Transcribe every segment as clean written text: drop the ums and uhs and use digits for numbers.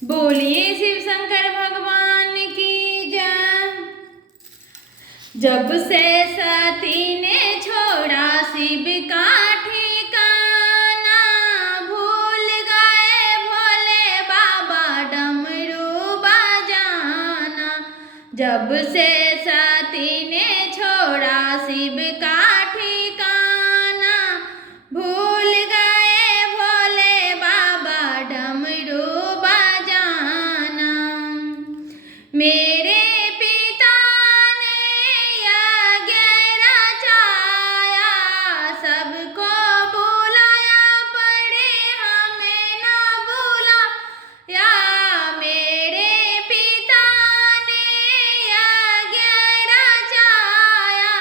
बोलिए शिव शंकर भगवान की जय। जब से सती ने छोड़ा शिव का ठिकाना, भूल गए भोले बाबा डमरू बजाना। जब से सती ने छोड़ा शिव का ठिकाना, भूल गए भोले बाबा डमरू बजाना। मेरे पिता ने यज्ञ रचाया, सबको बुलाया पड़े हमें न बुलाया। मेरे पिता ने यज्ञ रचाया,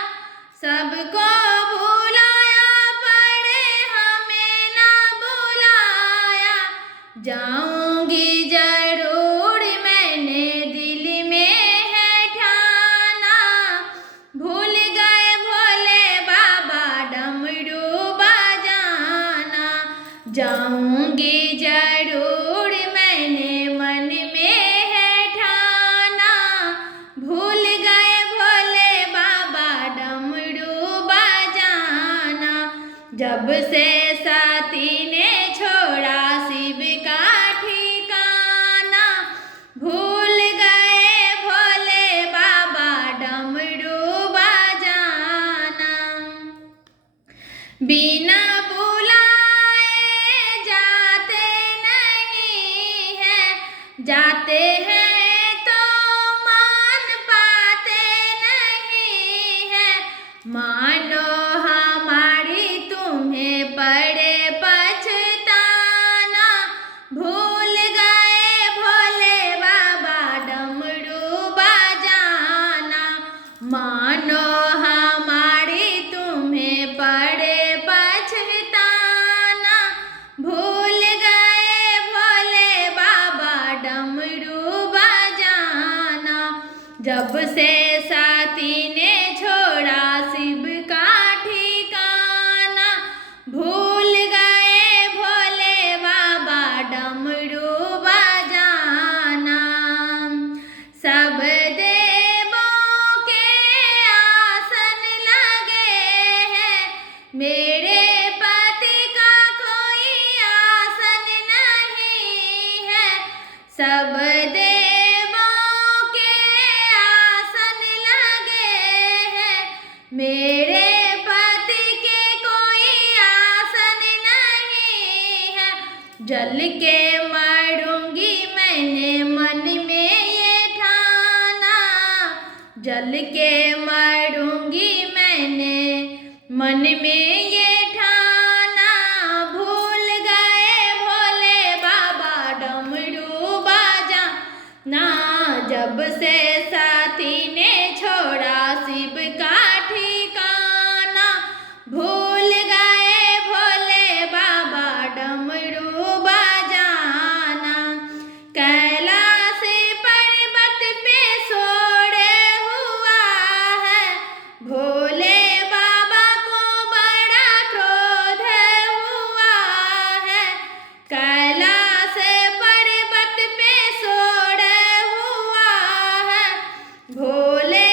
सबको बुलाया पड़े हमें न बुलाया। जाऊंगी जरूर मैंने दिल में है ठाना, भूल गए भोले बाबा डमरू बजाना। जाऊंगी जरूर मैंने मन में है ठाना, भूल गए भोले बाबा डमरू बजाना। जब से सती ने छोड़ा शिव का ठिकाना, भूल गए भोले बाबा डमरू बजाना। बिना बुलाए जाते नहीं है, जाते हैं तो मान पाते नहीं है। मानो हमारी तुम्हें पड़े पछताना, भूल गए भोले बाबा डमरू बजाना। मानो हमारी तुम्हें पड़े पछताना, भूल गए भोले बाबा डमरू बजाना। जब से सती ने छोड़ा शिव का ठिकाना, भूल गए भोले बाबा डमरू बजाना। सब देवों के आसन लगे हैं, मेरे पति का कोई आसन नहीं है। सब देवों के आसन लगे हैं, मेरे पति के कोई आसन नहीं है। जल के मरूंगी मैंने मन में ये ठाना, जल के मरूंगी मैंने मन में ये ठाना। भूल गए भोले बाबा डमरू बजाना। जब से सती ने छोड़ा शिव का ठिकाना, भूल गए भोले बाबा डमरू बजाना। कैलाश पर्वत पे सोए हुआ है, भोले बाबा को बड़ा क्रोध हुआ है। कैलाश पर्वत पे सोए हुआ है, भोले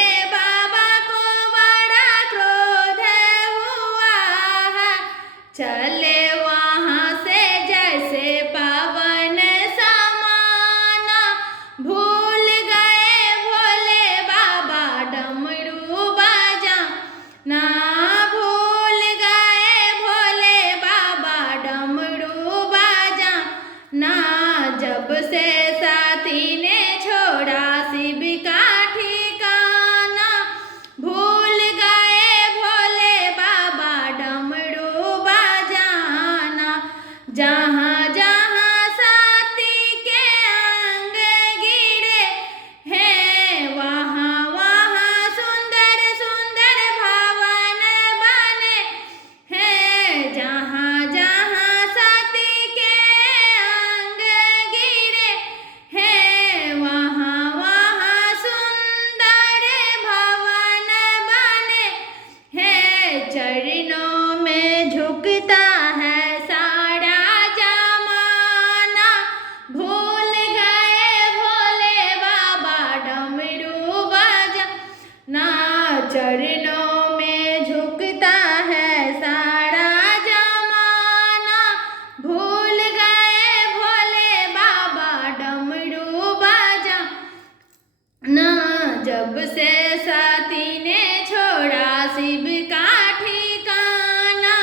जब से सती ने छोड़ा शिव का ठिकाना,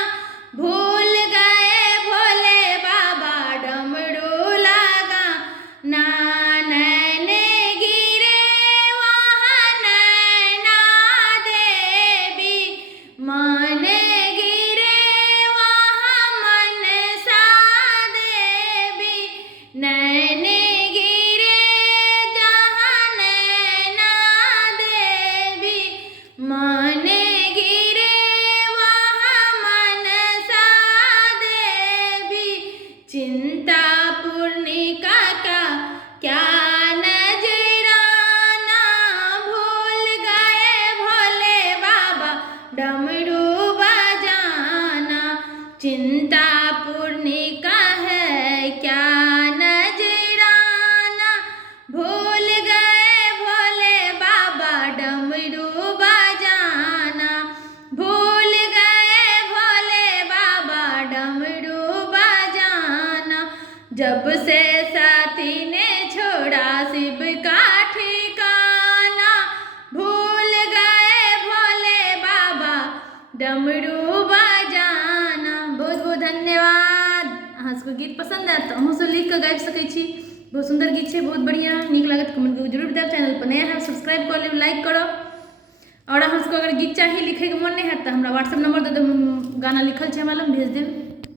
भूल गए भोले बाबा डमरू लगा ना। नैने गिरे वहाँ नैना देवी, मन गिरे वहाँ मनसा देवी। नैने गिरे जहाँ नैना देवी, मन गिरे वहाँ मनसा देवी। चिंतापूर्णिका का क्या नजराना, भूल गए भोले बाबा डमरू बजाना। चिंतापूर्णिका है क्या नजराना, भूल गए भोले बाबा डमरू बजाना। भूल गए भोले बाबा डमरू बजाना। जब से सती ने छोड़ा शिव का ठिकाना, भूल गए भोले बाबा डमरू बजाना। बहुत बहुत धन्यवाद। अहाँ सबके गीत पसंद आयत तऽ अहूँ सब लिख कऽ गाबि सकै छी। बहुत सुंदर गीत छै, बहुत बढ़िया। नीक लागत कमेंट कऽ जरूर देब। चैनल पर नया है सब्सक्राइब कर लेब, लाइक करो। और अहाँ सबके अगर गीत चाहिए लिखे के मन नहीं है तो हमरा व्हाट्सएप नंबर दे देब, गाना लिखल छै हमरा लग, भेज देब।